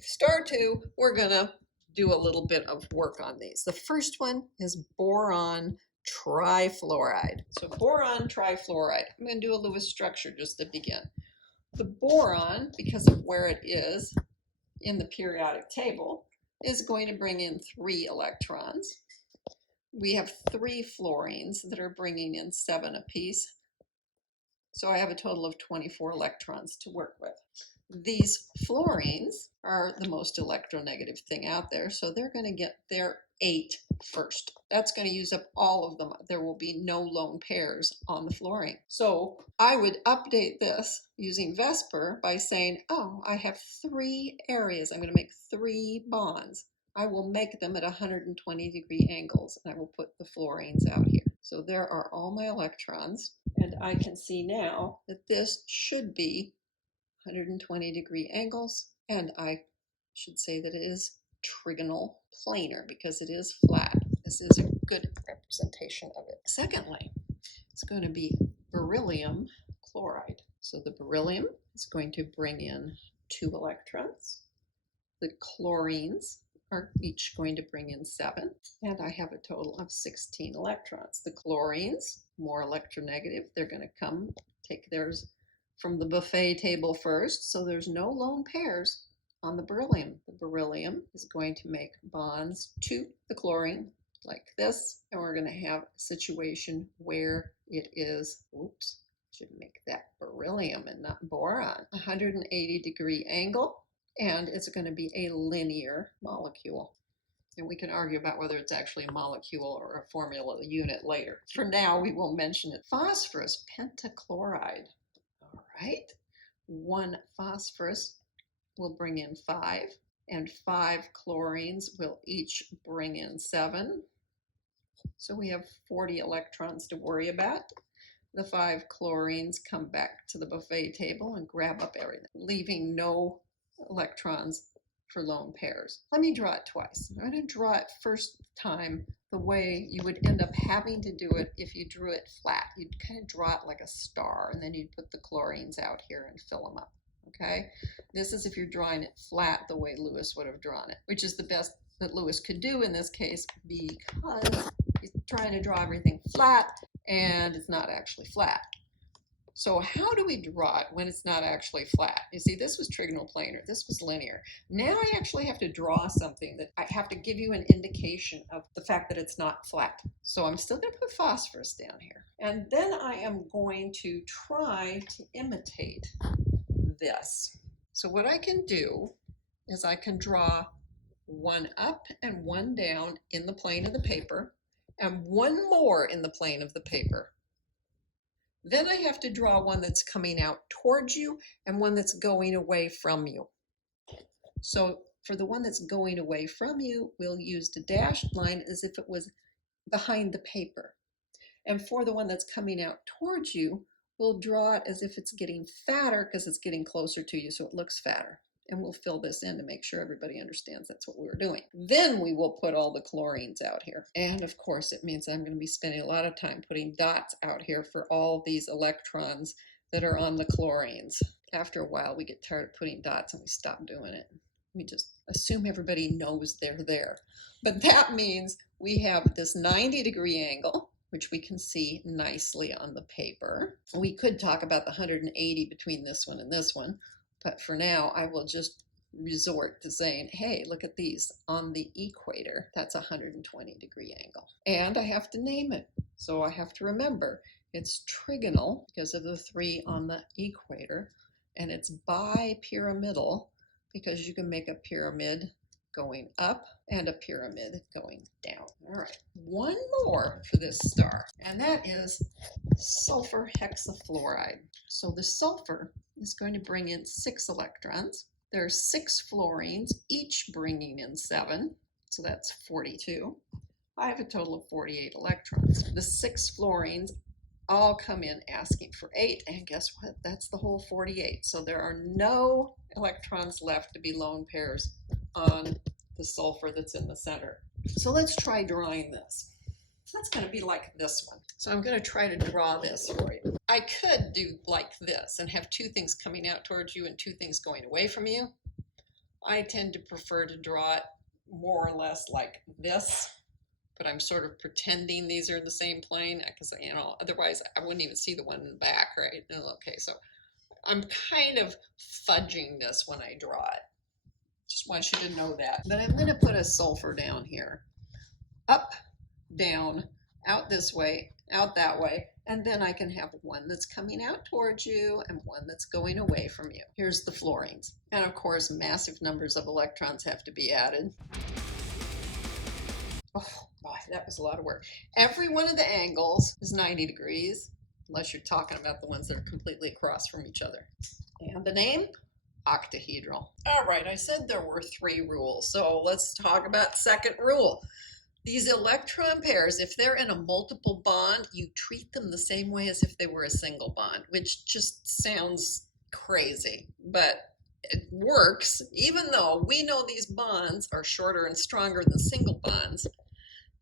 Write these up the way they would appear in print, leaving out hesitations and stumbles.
Star 2, we're gonna do a little bit of work on these. The first one is boron trifluoride. So boron trifluoride, I'm gonna do a Lewis structure just to begin. The boron, because of where it is in the periodic table, is going to bring in 3 electrons. We have 3 fluorines that are bringing in 7 apiece. So I have a total of 24 electrons to work with. These fluorines are the most electronegative thing out there, so they're going to get their 8 first. That's going to use up all of them. There will be no lone pairs on the fluorine. So I would update this using VESPR by saying, oh, I have 3 areas. I'm going to make 3 bonds. I will make them at 120-degree angles, and I will put the fluorines out here. So there are all my electrons, and I can see now that this should be 120-degree angles, and I should say that it is trigonal planar because it is flat. This is a good representation of it. Secondly, it's going to be beryllium chloride. So the beryllium is going to bring in 2 electrons. The chlorines are each going to bring in 7, and I have a total of 16 electrons. The chlorines, more electronegative, they're going to come take theirs from the buffet table first, so there's no lone pairs on the beryllium. The beryllium is going to make bonds to the chlorine like this, and we're going to have a situation where it is, oops, should make that beryllium and not boron, 180-degree angle, and it's going to be a linear molecule. And we can argue about whether it's actually a molecule or a formula unit later. For now, we will mention it. Phosphorus pentachloride. All right, 1 phosphorus will bring in 5, and 5 chlorines will each bring in 7. So we have 40 electrons to worry about. The 5 chlorines come back to the buffet table and grab up everything, leaving no electrons for lone pairs. Let me draw it twice. I'm going to draw it first time the way you would end up having to do it if you drew it flat. You'd kind of draw it like a star, and then you'd put the chlorines out here and fill them up. Okay? This is if you're drawing it flat the way Lewis would have drawn it, which is the best that Lewis could do in this case because he's trying to draw everything flat and it's not actually flat. So how do we draw it when it's not actually flat? You see, this was trigonal planar, this was linear. Now I actually have to draw something that I have to give you an indication of the fact that it's not flat. So I'm still going to put phosphorus down here. And then I am going to try to imitate this. So what I can do is I can draw 1 up and 1 down in the plane of the paper, and 1 more in the plane of the paper. Then I have to draw one that's coming out towards you and one that's going away from you. So for the one that's going away from you, we'll use the dashed line as if it was behind the paper. And for the one that's coming out towards you, we'll draw it as if it's getting fatter because it's getting closer to you, so it looks fatter. And we'll fill this in to make sure everybody understands that's what we were doing. Then we will put all the chlorines out here. And of course, it means I'm going to be spending a lot of time putting dots out here for all these electrons that are on the chlorines. After a while, we get tired of putting dots and we stop doing it. We just assume everybody knows they're there. But that means we have this 90-degree angle, which we can see nicely on the paper. We could talk about the 180 between this one and this one. But for now, I will just resort to saying, hey, look at these on the equator. That's a 120-degree angle. And I have to name it. So I have to remember it's trigonal because of the 3 on the equator. And it's bipyramidal because you can make a pyramid going up and a pyramid going down. All right, 1 more for this star, and that is sulfur hexafluoride. So the sulfur is going to bring in 6 electrons. There are 6 fluorines, each bringing in 7, so that's 42. I have a total of 48 electrons. The 6 fluorines all come in asking for 8, and guess what? That's the whole 48. So there are no electrons left to be lone pairs on the sulfur that's in the center. So let's try drawing this. That's going to be like this one. So I'm going to try to draw this for you. I could do like this and have 2 things coming out towards you and 2 things going away from you. I tend to prefer to draw it more or less like this, but I'm sort of pretending these are in the same plane because, you know, otherwise I wouldn't even see the one in the back, right? Okay, so I'm kind of fudging this when I draw it. Just want you to know that. But I'm going to put a sulfur down here. Up, down, out this way, out that way, and then I can have one that's coming out towards you and one that's going away from you. Here's the fluorines. And of course, massive numbers of electrons have to be added. Oh boy, that was a lot of work. Every one of the angles is 90 degrees, unless you're talking about the ones that are completely across from each other. And the name? Octahedral. All right, I said there were 3 rules, so let's talk about second rule. These electron pairs, if they're in a multiple bond, you treat them the same way as if they were a single bond, which just sounds crazy, but it works. Even though we know these bonds are shorter and stronger than single bonds,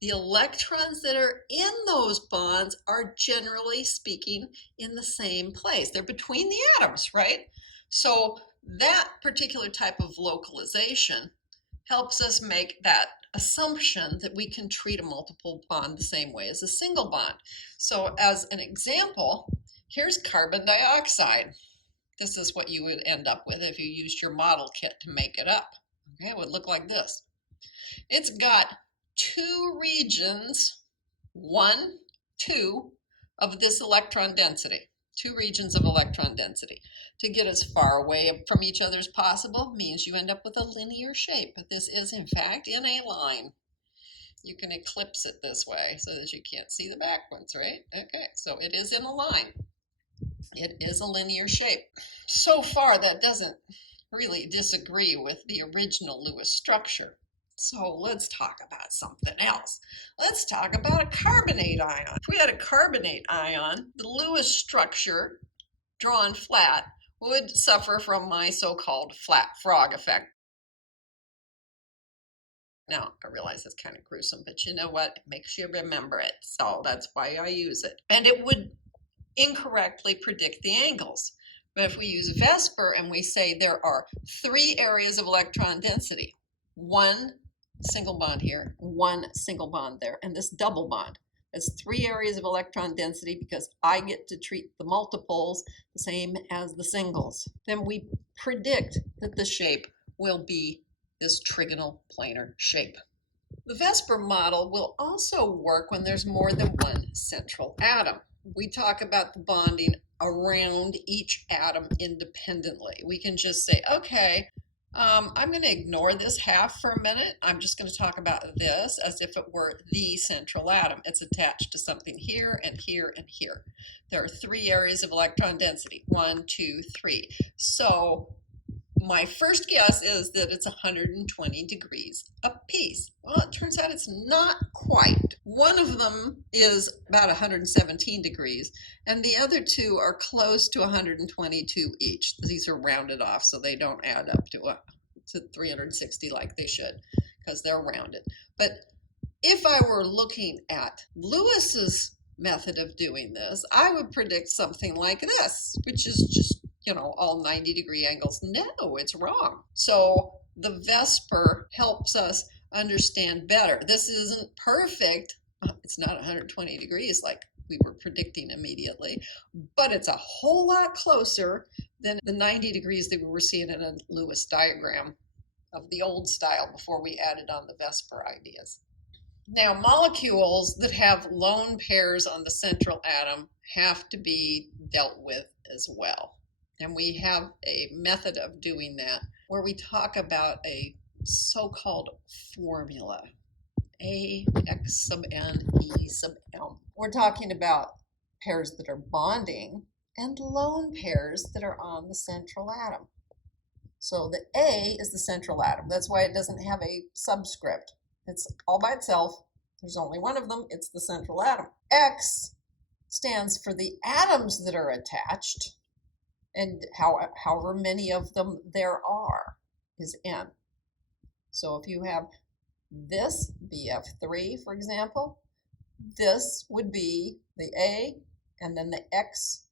the electrons that are in those bonds are, generally speaking, in the same place. They're between the atoms, right? So that particular type of localization helps us make that assumption that we can treat a multiple bond the same way as a single bond. So as an example, here's carbon dioxide. This is what you would end up with if you used your model kit to make it up. Okay, it would look like this. It's got 2 regions, 1, 2 of this electron density. 2 regions of electron density. To get as far away from each other as possible means you end up with a linear shape. But this is, in fact, in a line. You can eclipse it this way so that you can't see the back ones, right? Okay, so it is in a line. It is a linear shape. So far, that doesn't really disagree with the original Lewis structure. So let's talk about something else. Let's talk about a carbonate ion. If we had a carbonate ion, the Lewis structure, drawn flat, would suffer from my so-called flat frog effect. Now, I realize it's kind of gruesome, but you know what? It makes you remember it, so that's why I use it. And it would incorrectly predict the angles. But if we use VESPR and we say there are 3 areas of electron density, 1 single bond here, 1 single bond there, and this double bond. That's 3 areas of electron density because I get to treat the multiples the same as the singles. Then we predict that the shape will be this trigonal planar shape. The VESPR model will also work when there's more than 1 central atom. We talk about the bonding around each atom independently. We can just say, okay, I'm going to ignore this half for a minute. I'm just going to talk about this as if it were the central atom. It's attached to something here and here and here. There are 3 areas of electron density, 1, 2, 3. So my first guess is that it's 120 degrees apiece. Well, it turns out it's not quite. One of them is about 117 degrees, and the other 2 are close to 122 each. These are rounded off, so they don't add up to 360 like they should, because they're rounded. But if I were looking at Lewis's method of doing this, I would predict something like this, which is just, you know, all 90-degree angles. No, it's wrong. So the VESPR helps us understand better. This isn't perfect. It's not 120 degrees like we were predicting immediately, but it's a whole lot closer than the 90 degrees that we were seeing in a Lewis diagram of the old style before we added on the VESPR ideas. Now, molecules that have lone pairs on the central atom have to be dealt with as well. And we have a method of doing that where we talk about a so-called formula, A x sub n e sub m. We're talking about pairs that are bonding and lone pairs that are on the central atom. So the A is the central atom. That's why it doesn't have a subscript. It's all by itself. There's only one of them. It's the central atom. X stands for the atoms that are attached, and however many of them there are is N. So if you have this BF3, for example, this would be the A, and then the X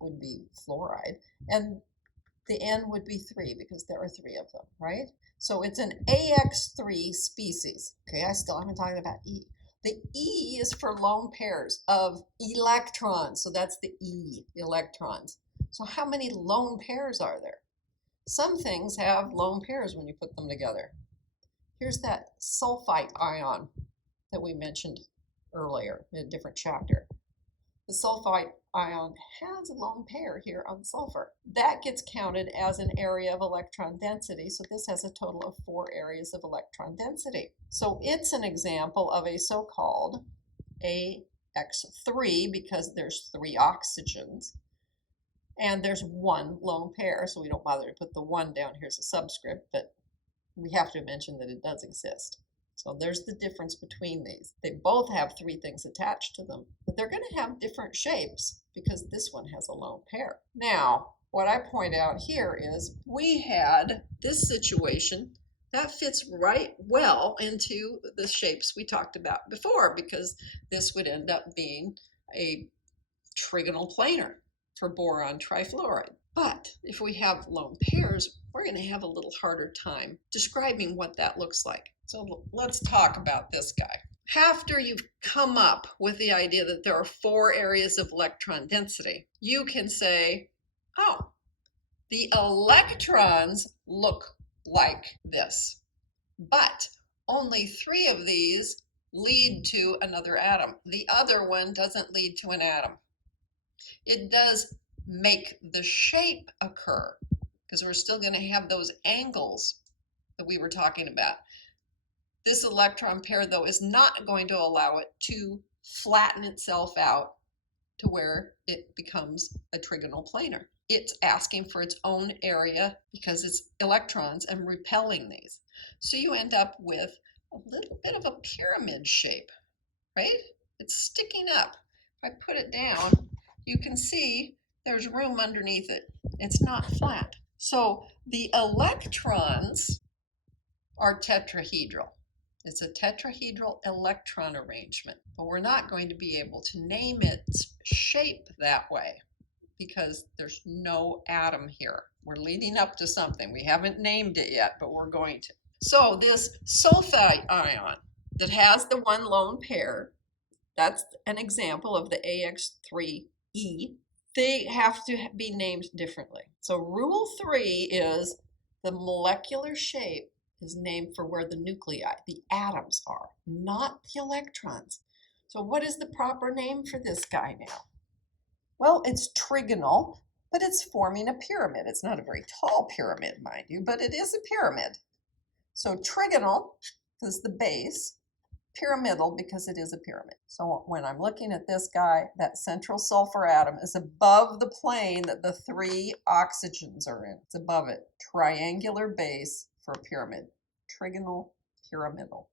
would be fluoride. And The N would be 3 because there are 3 of them, right? So it's an AX3 species. Okay, I still haven't talked about E. The E is for lone pairs of electrons. So that's the E, electrons. So how many lone pairs are there? Some things have lone pairs when you put them together. Here's that sulfite ion that we mentioned earlier in a different chapter. The sulfite ion has a lone pair here on sulfur. That gets counted as an area of electron density, so this has a total of 4 areas of electron density. So it's an example of a so-called AX3 because there's 3 oxygens, and there's 1 lone pair, so we don't bother to put the 1 down here as a subscript, but we have to mention that it does exist. So there's the difference between these. They both have 3 things attached to them, but they're going to have different shapes because this one has a lone pair. Now, what I point out here is we had this situation that fits right well into the shapes we talked about before, because this would end up being a trigonal planar for boron trifluoride. But if we have lone pairs, we're going to have a little harder time describing what that looks like. So let's talk about this guy. After you've come up with the idea that there are 4 areas of electron density, you can say, oh, the electrons look like this, but only 3 of these lead to another atom. The other one doesn't lead to an atom. It does make the shape occur because we're still going to have those angles that we were talking about. This electron pair, though, is not going to allow it to flatten itself out to where it becomes a trigonal planar. It's asking for its own area because it's electrons and repelling these. So you end up with a little bit of a pyramid shape, right? It's sticking up. If I put it down, you can see there's room underneath it. It's not flat. So the electrons are tetrahedral. It's a tetrahedral electron arrangement, but we're not going to be able to name its shape that way because there's no atom here. We're leading up to something. We haven't named it yet, but we're going to. So this sulfite ion that has the 1 lone pair, that's an example of the AX3E. They have to be named differently. So rule 3 is the molecular shape is named for where the nuclei, the atoms are, not the electrons. So what is the proper name for this guy now? Well, it's trigonal, but it's forming a pyramid. It's not a very tall pyramid, mind you, but it is a pyramid. So trigonal is the base, pyramidal because it is a pyramid. So when I'm looking at this guy, that central sulfur atom is above the plane that the 3 oxygens are in. It's above it. Triangular base for a pyramid. Trigonal, pyramidal.